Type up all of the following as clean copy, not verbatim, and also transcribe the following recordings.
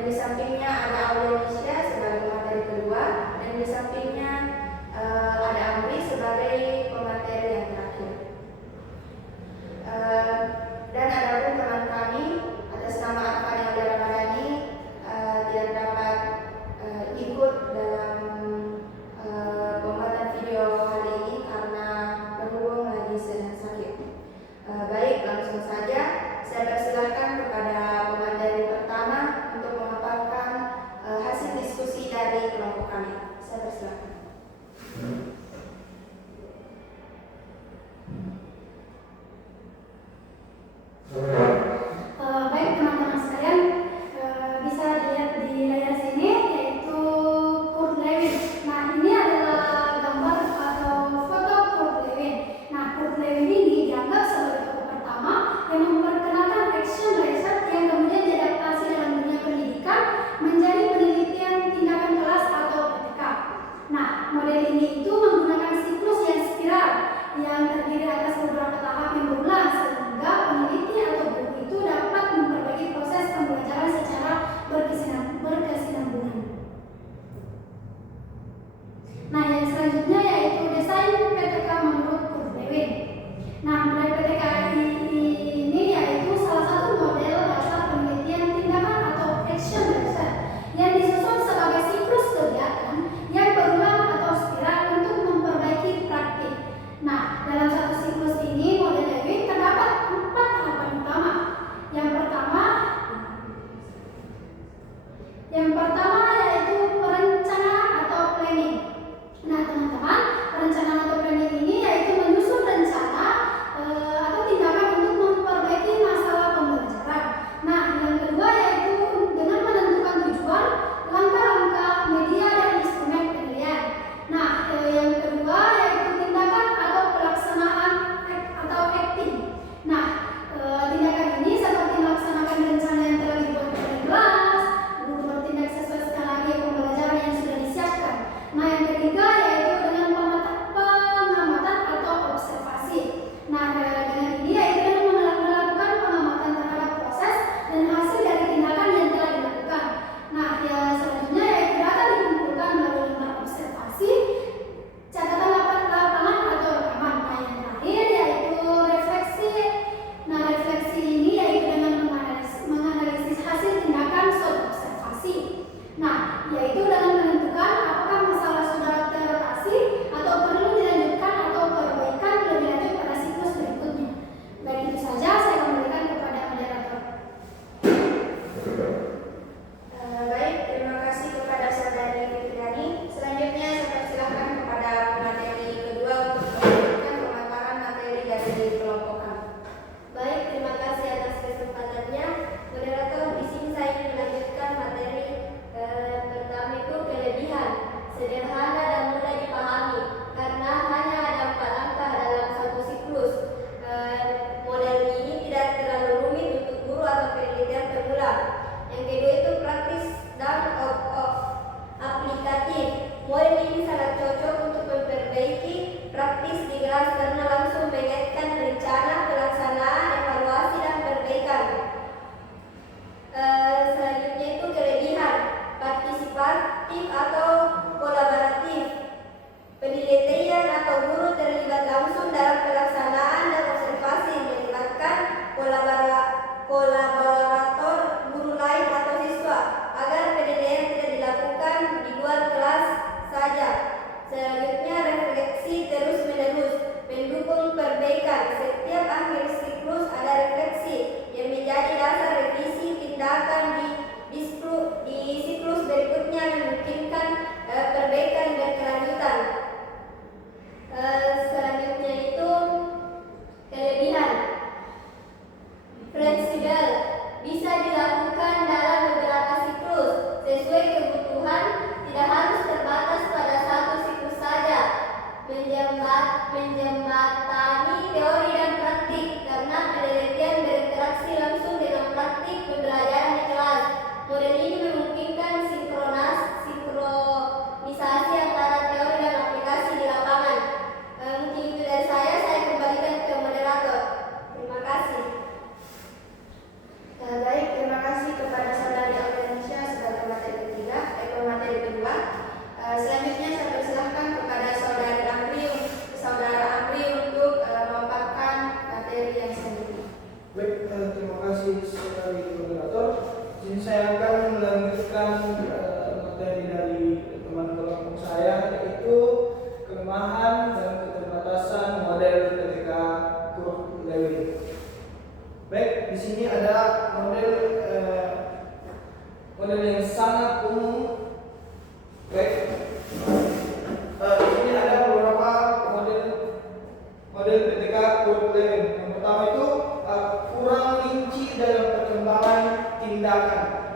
dan di sampingnya ada Aulianisya sebagai pemateri kedua, dan di sampingnya ada Amri sebagai pemateri yang terakhir. Dan ada pun teman kami atas nama Arfani Aulia Ramadhani tidak dapat ikut dalam pembuatan video hari ini karena berhubung lagi sedang sakit. Baik, langsung saja saya persilahkan kepada pemateri pertama untuk memaparkan hasil diskusi dari kelompok kami. Saya persilahkan. Baik teman-teman sekalian, bisa dilihat di layar sini yaitu Kurt Lewin. Nah, ini adalah gambar atau foto Kurt Lewin. Nah, Kurt Lewin ini dianggap sebagai tokoh pertama yang memperkenalkan action research yang kemudian diadaptasi dalam dunia pendidikan menjadi penelitian tindakan kelas atau PTK. Nah, model ini itu menggunakan siklus yang spiral yang terdiri atas beberapa tahap yang berulang sehingga peneliti atau guru itu dapat memperbaiki proses pembelajaran secara berkesinambungan. Nah, yang selanjutnya yaitu desain PTK menurut Kurt Lewin. Nah, model PTK ini yaitu salah satu model dasar penelitian tindakan atau action research yang disusun sebagai siklus kegiatan yang berulang atau spiral untuk memperbaiki praktik. Nah, dalam satu siklus ini model Lewin terdapat 4 tahapan utama. Yang pertama yaitu perencanaan atau planning. Nah, teman-teman, perencanaan atau planning ini yaitu menyusun rencana atau tindakan untuk memperbaiki masalah pembelajaran. Nah, yang kedua yaitu dengan menentukan tujuan, langkah-langkah, media dan instrumen penilaian. Nah, yang kedua yaitu tindakan atau pelaksanaan atau acting. Nah, tindakan ini seperti melaksanakan rencana yang telah dibuat oleh kelas, guru bertindak sesuai skenario pembelajaran yang sudah disiapkan. Nah, yang ketiga yaitu dengan pengamatan atau observasi. Nah, dengan ini yaitu dengan melakukan pengamatan terhadap proses dan hasil dari tindakan yang telah dilakukan. Nah, yang selanjutnya yaitu data dikumpulkan melalui lembar observasi, catatan lapangan atau rekaman. Nah, yang terakhir yaitu refleksi. Nah, refleksi ini yaitu dengan menganalisis hasil tindakan suatu observasi. Nah, yaitu dengan menentukan apakah masalah sudah teratasi atau perlu dilanjutkan atau perbaikan lebih lanjut pada siklus berikutnya. Baik, itu saja saya kembalikan kepada moderator. Baik, terima kasih kepada saudari Fitriani. Selanjutnya saya persilahkan kepada pemateri kedua untuk melanjutkan pemaparan materi dari kelompok kami. Baik, terima kasih atas kesempatannya. Moderator, di sini saya ingin melanjutkan materi pertama itu kelebihan. Sederhana dan mudah dipahami karena hanya ada 4 langkah dalam satu siklus. Model ini tidak terlalu rumit untuk guru atau penelitian pemula. Yang kedua itu praktis dan aplikatif. Model ini sangat cocok untuk memperbaiki praktis di kelas karena langsung mengaitkan rencana, pelaksanaan, evaluasi, dan perbaikan. Selanjutnya itu kelebihan partisipatif atau kolaboratif. Penelitian atau guru terlibat langsung dalam pelaksanaan dan observasi, melibatkan kolaborator guru lain atau siswa agar penilaian tidak dilakukan di luar kelas saja. Selanjutnya refleksi terus-menerus mendukung perbaikan. Setiap akhir siklus ada refleksi yang menjadi dasar revisi tindakan di siklus berikutnya, memungkinkan perbaikan berkelanjutan. Selanjutnya itu kelebihan fleksibel, bisa dilakukan dalam beberapa siklus sesuai kebutuhan, tidak harus terbatas pada satu siklus saja. Menjembatani teori dan praktik karena penelitian berinteraksi langsung dengan praktik pembelajaran di kelas.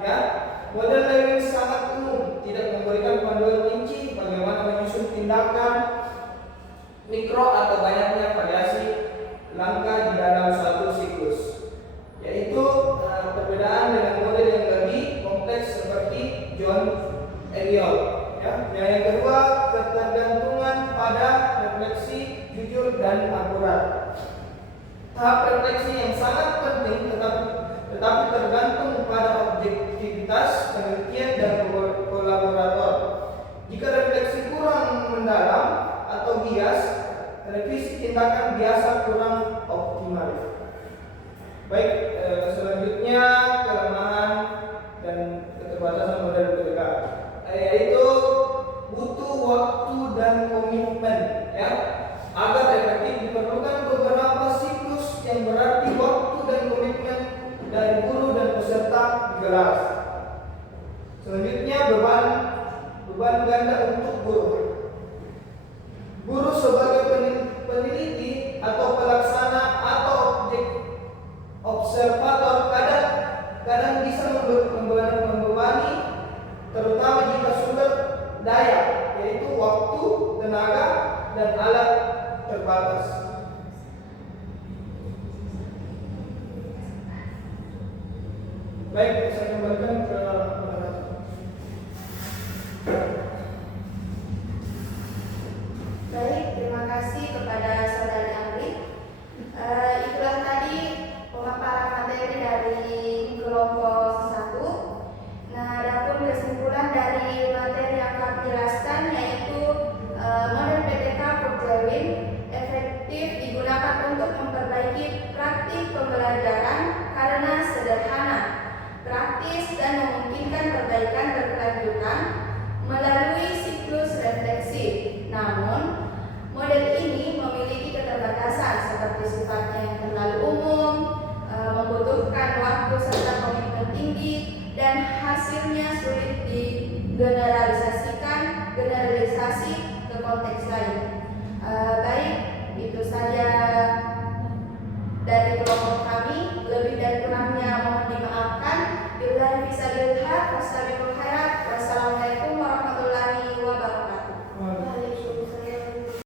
ya. Model learning sangat umum, tidak memberikan panduan rinci bagaimana menyusun tindakan mikro atau banyaknya variasi langkah di dalam suatu siklus, yaitu perbedaan dengan model yang lebih kompleks seperti John Elliot. Ya. Yang kedua, ketergantungan pada refleksi jujur dan akurat. Tahap refleksi yang sangat penting tetapi tergantung pada objektivitas, penelitian, dan kolaborator. Jika refleksi kurang mendalam atau bias, revisi tindakan biasa kurang optimal. Baik, selanjutnya kelemahan dan keterbatasan model PDK, yaitu butuh waktu dan komitmen. Ya, agar efektif diperlukan beberapa siklus yang berarti waktu dan komitmen dari guru dan peserta di kelas. Selanjutnya beban ganda untuk guru. Guru sebagai peneliti atau pelaksana atau observator kadang bisa membebani, terutama jika sumber daya, yaitu waktu, tenaga, dan alat terbatas. Baik, saya kembalikan ke Baik, terima kasih kepada saudari Amri. Itulah tadi pemaparan materi dari kelompok 1. Nah, adapun kesimpulan dari materi yang kami jelaskan yaitu model PTK Purjewin efektif digunakan untuk memperbaiki praktik pembelajaran karena sederhana, praktis, dan memungkinkan perbaikan berkelanjutan melalui siklus refleksi. Namun, model ini memiliki keterbatasan seperti sifatnya yang terlalu umum, membutuhkan waktu serta komitmen tinggi, dan hasilnya sulit digeneralisasi ke konteks lain. Baik, itu saja dari kelompok kami. Lebih